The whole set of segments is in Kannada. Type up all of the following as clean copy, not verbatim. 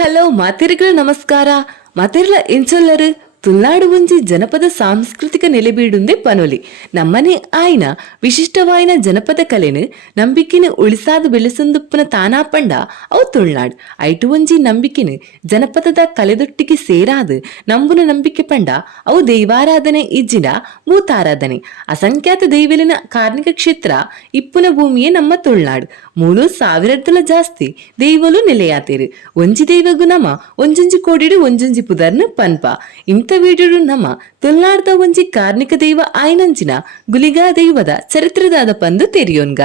ಹಲೋ ಮಾತೆರಿಗಳ ನಮಸ್ಕಾರ. ಮಾತೆರ್ಲ ಎಂಚೊಲ್ಲರು ತುಳುನಾಡು ಒಂಜಿ ಜನಪದ ಸಾಂಸ್ಕೃತಿಕ ನೆಲೆಬೀಡುಂದೆ ಪನೊಲಿ. ನಮ್ಮನೆ ಆಯ್ನ ವಿಶಿಷ್ಟವಾಯಿನ ಜನಪದ ಕಲೆನು ನಂಬಿಕೆನು ಉಳಿಸಾದು ಬೆಳೆಸೊಂದುಪ್ಪನ ತಾನಾಪಂಡ ಅವು ತುಳುನಾಡು. ಐಟು ಒಂಜಿ ನಂಬಿಕೆನು ಜನಪದದ ಕಲೆದೊಟ್ಟಿಗೆ ಸೇರಾದು ನಂಬುನ ನಂಬಿಕೆ ಪಂಡ ಅವು ದೈವಾರಾಧನೆ ಇಜ್ಜಿನ ಭೂತಾರಾಧನೆ. ಅಸಂಖ್ಯಾತ ದೈವಲಿನ ಕಾರ್ಣಿಕ ಕ್ಷೇತ್ರ ಇಪ್ಪುನ ಭೂಮಿಯೇ ನಮ್ಮ ತುಳುನಾಡು. 3,000 ಜಾಸ್ತಿ ದೈವಲು ನೆಲೆಯಾತೇರು. ಒಂಜಿ ದೈವಗು ನಮ ಒಂಜೊಂಜಿ ಕೋಡಿಡು ಒಂಜೊಂಜಿ ಪುದರ್ನು ಪನ್ಪ. ಇಂಥ ವಿಡಿಯೋಡು ನಮ್ಮ ತುಳುನಾಡ್ದ ಒಂಜಿ ಕಾರ್ಣಿಕ ದೈವ ಆಯ್ನಂಚಿನ ಗುಲಿಗಾ ದೈವದ ಚರಿತ್ರೆದಾದ ಪಂದು ತೆರಿಯೋನ್ಗ.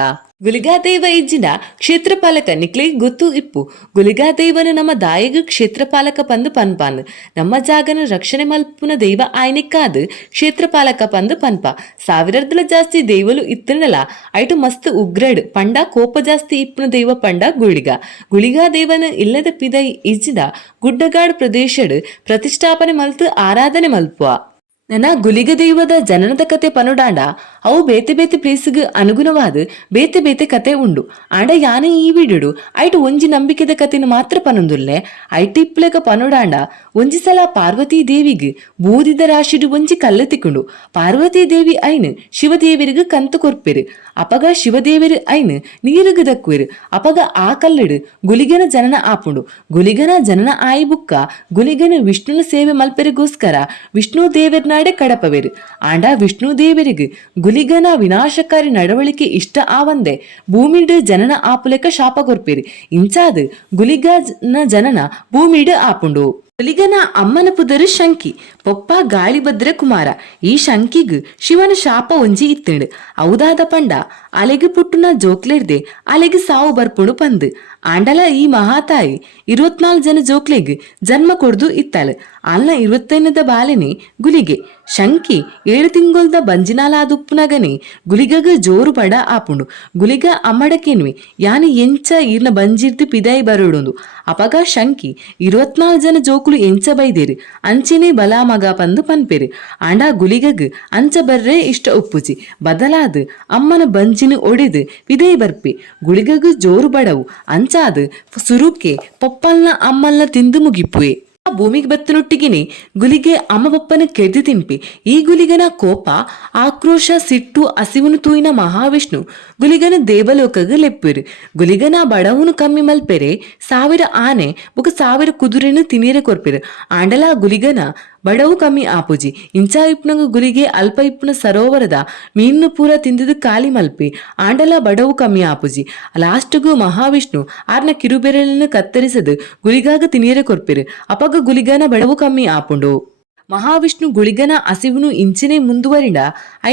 ಗುಲಿಗಾ ದೈವ ಇಜ್ಜಿನ ಕ್ಷೇತ್ರಪಾಲಕ ನಿಕ್ಲೆ ಗೊತ್ತು ಇಪ್ಪು. ಗುಲಿಗಾ ದೈವನು ನಮ್ಮ ದಾಯಗ ಕ್ಷೇತ್ರಪಾಲಕ ಪಂದು ಪನ್ಪಾನ್. ನಮ್ಮ ಜಾಗನ ರಕ್ಷಣೆ ಮಲ್ಪುನ ದೈವ ಆಯ್ನಿಕ್ಕಾದು ಕ್ಷೇತ್ರಪಾಲಕ ಪಂದು ಪನ್ಪ. 1,000 ಜಾಸ್ತಿ ದೈವಲು ಇತ್ತನಲ ಐಟು ಮಸ್ತ್ ಉಗ್ರಡ್ ಪಂಡ ಕೋಪ ಜಾಸ್ತಿ ಇಪ್ಪುನ ದೈವ ಪಂಡ ಗುಳಿಗ. ಗುಳಿಗಾ ದೈವನ ಇಲ್ಲದ ಪಿದೈ ಇಜ್ಜಿದ ಗುಡ್ಡಗಾಡು ಪ್ರದೇಶಡ್ ಪ್ರತಿಷ್ಠಾಪನೆ ಮಲ್ತು ಆರಾಧನೆ ಮಲ್ಪುವ. ನನ್ನ ಗುಲಿಗ ದೈವದ ಜನನದ ಕತೆ ಪನುಡಾಂಡ ಅವು ಬೇತೆ ಬೇತೆ ಪ್ಲೇಸ್ಗೆ ಅನುಗುಣವಾದ ಬೇತೆ ಬೇತೆ ಕತೆ ಉಂಡು. ಆಂಡ ಯಾನೇ ಈ ವಿಡಿಯೋಡು ಐಟು ಒಂಜಿ ನಂಬಿಕೆದ ಕತೆನು ಮಾತ್ರ ಪನೊಂದುಲ್ಲೆ. ಐಟು ಇಪ್ಪಲೆಗ ಪನುಡಾಂಡ ಒಂಜಿ ಸಲ ಪಾರ್ವತಿ ದೇವಿಗೆ ಬೂದಿದ ರಾಶಿಡು ಒಂಜಿ ಕಲ್ಲು ತಿಕ್ಕೊಂಡು ಪಾರ್ವತಿ ದೇವಿ ಐನು ಶಿವದೇವರಿಗೆ ಕಂತು ಕೊರ್ಪೆರು. ಅಪಗ ಶಿವದೇವರು ಐನು ನೀರುಗ ದಕ್ಕುವೆರು. ಅಪಗ ಆ ಕಲ್ಲಡು ಗುಲಿಗನ ಜನನ ಆಪುಂಡು. ಗುಲಿಗನ ಜನನ ಆಯಿ ಬುಕ್ಕ ಗುಲಿಗನ ವಿಷ್ಣುನ ಸೇವೆ ಮಲ್ಪೆರಿಗೋಸ್ಕರ ವಿಷ್ಣು ದೇವರ್ನಾಡೆ ಕಡಪವೆರು. ಆಂಡ ವಿಷ್ಣು ದೇವರಿಗೆ ಗುಲಿಗನ ವಿನಾಶಕಾರಿ ನಡವಳಿಕೆ ಇಷ್ಟ ಆವಂದೆ ಭೂಮಿಡು ಜನನ ಆಪುಲೆಕ ಶಾಪ ಕೊರ್ಪೆರು. ಇಂಚಾದು ಗುಲಿಗನ ಜನನ ಭೂಮಿಡು ಆಪುಂಡು. ಗುಲಿಗನ ಅಮ್ಮನ ಪುದರು ಶಂಕಿ ಪೊಪ್ಪ ಗಾಳಿಭದ್ರ ಕುಮಾರ. ಈ ಶಂಕಿಗ್ ಶಿವನ ಶಾಪ ಒಂಜಿ ಇತ್ತಂಡು. ಔದಾದ ಪಂಡ ಅಲೆಗೆ ಪುಟ್ಟುನ ಜೋಕ್ಲೆಡ್ದೆ ಅಲೆಗೆ ಸಾವು ಬರ್ಪುಂಡು ಪಂದು. ಆಂಡಲ ಈ ಮಹಾತಾಯಿ 24 ಜನ ಜೋಕ್ಲೆಗ್ ಜನ್ಮ ಕೊಡ್ದು ಇತ್ತಳು. ಅಲ್ಲ 25ದ ಬಾಲೆನೆ ಗುಲಿಗೆ. ಶಂಕಿ 7 ತಿಂಗೊಲ್ದ ಬಂಜಿನಾಲಾದುಪ್ಪುನಗನೆ ಗುಲಿಗಗ ಜೋರು ಪಡ ಆಪುಂಡು. ಗುಲಿಗ ಅಮ್ಮಡಕೆನ್ವಿ ಯಾನಿ ಎಂಚ ಈರ್ನ ಬಂಜಿರ್ದು ಪಿದಾಯಿ ಬರೋಡೊಂದು. ಅಪಗ ಶಂಕಿ 24 ಜನ ಜೋಕುಲು ಎಂಚ ಬೈದೇರು ಅಂಚಿನೇ ಬಲಾ ಮಗ ಪಂದು ಪನ್ಪೆರು. ಆಂಡ ಗುಲಿಗಗ್ ಅಂಚ ಬರ್ರೆ ಇಷ್ಟ ಉಪ್ಪುಜಿ ಬದಲಾದು ಅಮ್ಮನ ಬಂಜಿನ ಒಡೆದು ಪಿದಾಯಿ ಬರ್ಪೆ. ಗುಳಿಗಗ್ ಜೋರು ಬಡವು ಅಂಚಾದು ಸುರುಕೆ ಪೊಪ್ಪಲ್ನ ಅಮ್ಮಲ್ನ ತಿಂದು ಮುಗಿಪ್ಪುವೆ. ಆ ಭೂಮಿಗೆ ಬತ್ತನೊಟ್ಟಿಗೆನೆ ಗುಲಿಗೆ ಅಮ್ಮ ಪಪ್ಪನ ಕೆದ್ದು ತಿನ್ಪಿ. ಈ ಗುಲಿಗನ ಕೋಪ ಆಕ್ರೋಶ ಸಿಟ್ಟು ಹಸಿವುನು ತೂಯಿನ ಮಹಾವಿಷ್ಣು ಗುಲಿಗನ ದೇವಲೋಕಗ ಲೆಪ್ಪೆರು. ಗುಲಿಗನ ಬಡವುನು ಕಮ್ಮಿ ಮಲ್ಪೆರೆ 1000 ಆನೆ ಬೊಕ 1000 ಕುದುರೆನು ತಿನೀರೆ ಕೊರ್ಪೆರು. ಆಂಡಲ ಗುಲಿಗನ ಬಡವು ಕಮ್ಮಿ ಆಪುಜಿ. ಇಂಚಾ ಇಪ್ಪುನಗ ಗುಲಿಗೆ ಅಲ್ಪ ಇಪ್ಪುನ ಸರೋವರದ ಮೀನು ಪೂರ ತಿಂದದು ಖಾಲಿ ಮಲ್ಪೆ. ಆಂಡಲ ಬಡವು ಕಮ್ಮಿ ಆಪುಜಿ. ಲಾಸ್ಟ್ಗೂ ಮಹಾವಿಷ್ಣು ಆರ್ನ ಕಿರುಬೆರಳನ್ನು ಕತ್ತರಿಸದು ಗುಲಿಗಾಗ ತಿನೀರೆ ಕೊರ್ಪೆರು. ಅಪಗ ಗುಲಿಗನ ಬಡವು ಕಮ್ಮಿ ಆಪುಂಡು. ಮಹಾವಿಷ್ಣು ಗುಳಿಗನ ಹಸಿವುನು ಇಂಚಿನೇ ಮುಂದುವರಿಡ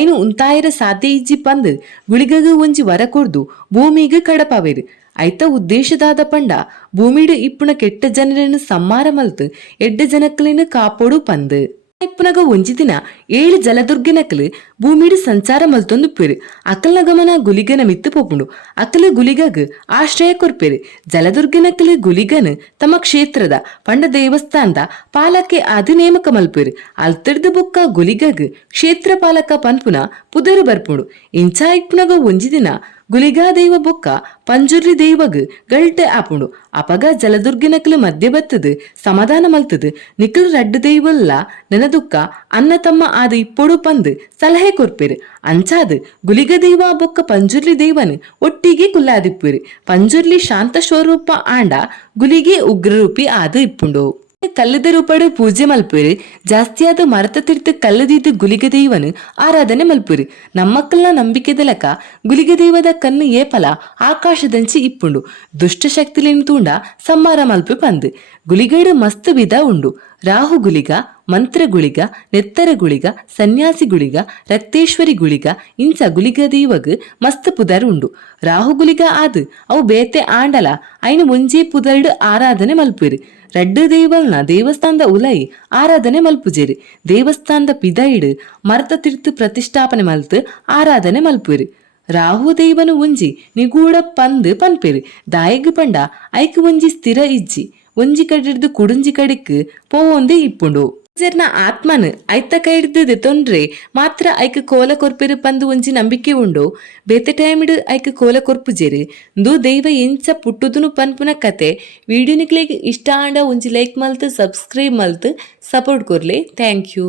ಐನು ಉಂತಾಯಿರ ಸಾಧ್ಯ ಇಜ್ಜಿ ಪಂದು ಗುಳಿಗಗ ಒಂಜಿ ವರ ಕೊಡ್ದು ಭೂಮಿಗೆ ಕಡಪವೆರು. ಐತ ಉದ್ದೇಶದಾದ ಪಂಡ ಭೂಮಿಡು ಇಪ್ಪುನ ಕೆಟ್ಟ ಜನರನ್ನು ಸಂಹಾರ ಮಲ್ತು ಎಡ್ಡ ಜನಕ್ಕಲಿನ ಕಾಪೋಡು ಪಂದು. ಇಪ್ಪುನಗ ಒಂಜಿ ದಿನ 7 ಜಲದುರ್ಗನಕಲು ಭೂಮಿಡು ಸಂಚಾರ ಮಲ್ತೊಂದು ಪೆರು. ಅಕಲ್ನ ಗಮನ ಗುಲಿಗನ ಮಿತ್ತು ಪೋಪುಂಡು. ಅಕಲು ಗುಲಿಗಗ್ ಆಶ್ರಯ ಕೊರ್ಪೆರು. ಜಲದುರ್ಗನಕಲು ಗುಲಿಗನ್ ತಮ್ಮ ಕ್ಷೇತ್ರದ ಪಂಡ ದೇವಸ್ಥಾನದ ಪಾಲಕ್ಕೆ ಆದಿ ನೇಮಕ ಮಲ್ಪೆರು. ಅಲ್ತಿಡ್ದ ಬುಕ್ಕ ಗುಲಿಗಗ್ ಕ್ಷೇತ್ರ ಪಾಲಕ ಪನ್ಪುನ ಪುದರು ಬರ್ಪುಂಡು. ಇಂಚಾ ಇಪ್ಪುನಗ ಒಂಜಿ ದಿನ ಗುಲಿಗಾ ದೈವ ಬೊಕ್ಕ ಪಂಜುರ್ಲಿ ದೈವಗ್ ಗಲ್ಟೆ ಆಪುಂಡು. ಅಪಗ ಜಲದುರ್ಗಿನಕಲು ಮಧ್ಯ ಬತ್ತದು ಸಮಾಧಾನ ಮಲ್ತದು ನಿಕಲ್ ರಡ್ಡು ದೈವಲ್ಲ ನೆನದುಕ್ಕ ಅನ್ನ ತಮ್ಮ ಆದ ಇಪ್ಪೊಡು ಪಂದು ಸಲಹೆ ಕೊರ್ಪೆರು. ಅಂಚಾದು ಗುಲಿಗ ದೈವ ಬೊಕ್ಕ ಪಂಜುರ್ಲಿ ದೈವನು ಒಟ್ಟಿಗೆ ಕುಲ್ಲಾದಿಪ್ಪೆರು. ಪಂಜುರ್ಲಿ ಶಾಂತ ಸ್ವರೂಪ ಆಂಡ ಗುಲಿಗೆ ಉಗ್ರರೂಪಿ ಆದ ಇಪ್ಪುಂಡು. ಕಲ್ಲದ ರೂಪಡು ಪೂಜೆ ಮಲ್ಪುರು. ಜಾಸ್ತಿಯಾದ ಮರತ ತೀರ್ಥ ಕಲ್ಲದಿದ್ದು ಗುಲಿಗ ದೈವನು ಆರಾಧನೆ ಮಲ್ಪುರು. ನಮ್ಮಕ್ಕಲ್ನ ನಂಬಿಕೆ ಲಕ ಗುಲಿಗ ದೈವದ ಕಣ್ಣು ಏಪಲ ಆಕಾಶದಂಚಿ ಇಪ್ಪುಂಡು. ದುಷ್ಟ ಶಕ್ತಿಲೇನು ತೂಂಡ ಸಂಹಾರ ಮಲ್ಪು ಪಂದು. ಗುಲಿಗಡು ಮಸ್ತ್ ವಿಧ ಉಂಡು. ರಾಹು ಗುಳಿಗ, ಮಂತ್ರ ಗುಳಿಗ, ನೆತ್ತರ ಗುಳಿಗ, ಸನ್ಯಾಸಿ ಗುಳಿಗ, ರಕ್ತೇಶ್ವರಿ ಗುಳಿಗ ಇಂಚ ಗುಳಿಗ ದೈವಗ್ ಮಸ್ತ್ ಪುದರ್ ಉಂಡು. ರಾಹು ಗುಳಿಗ ಆದ್ ಅವು ಬೇತೆ ಆಂಡಲ ಐನು ಒಂಜೇ ಪುದರ್ಡು ಆರಾಧನೆ ಮಲ್ಪುರು. ರಡ್ಡು ದೈವಲ್ನ ದೇವಸ್ಥಾನದ ಉಲೈ ಆರಾಧನೆ ಮಲ್ಪುಜೆರು. ದೇವಸ್ಥಾನದ ಪಿದೈಡು ಮರ್ತ ತೀರ್ಥ ಪ್ರತಿಷ್ಠಾಪನೆ ಮಲ್ತು ಆರಾಧನೆ ಮಲ್ಪುರು. ರಾಹು ದೈವನು ಒಂಜಿ ನಿಗೂಢ ಪಂದು ಪನ್ಪೆರು. ದಾಯಗ್ ಪಂಡ ಐಕ್ ಒಂಜಿ ಸ್ಥಿರ ಇಜ್ಜಿ ಒಂಜಿ ಕಡಿಡ್ದು ಕುಡುಂಜಿ ಕಡಿಕ್ ಪೋವೊಂದೆ ಇಪ್ಪುಂಡು. ಜರ್ನ ಆತ್ಮನ್ ಐತ ಕೈಡ್ದು ತೊಂದ್ರೆ ಮಾತ್ರ ಐಕ್ ಕೋಲ ಕೊರ್ಪೆರು ಪಂದು ಒಂಜಿ ನಂಬಿಕೆ ಉಂಡು. ಬೇತೆ ಟೈಮಿಡ್ ಐಕ್ ಕೋಲ ಕೊರ್ಪುಜೆರ್ ಇಂದು ದೈವ ಎಂಚ ಪುಟ್ಟುದುನು ಪನ್ಪುನ ಕತೆ. ವಿಡಿಯೋ ನಿಕ್ಲೆಗ್ ಇಷ್ಟ ಆಂಡ ಒಂಜಿ ಲೈಕ್ ಮಲ್ತ್ ಸಬ್ಸ್ಕ್ರೈಬ್ ಮಲ್ತ್ ಸಪೋರ್ಟ್ ಕೊರ್ಲೆ. Thank you.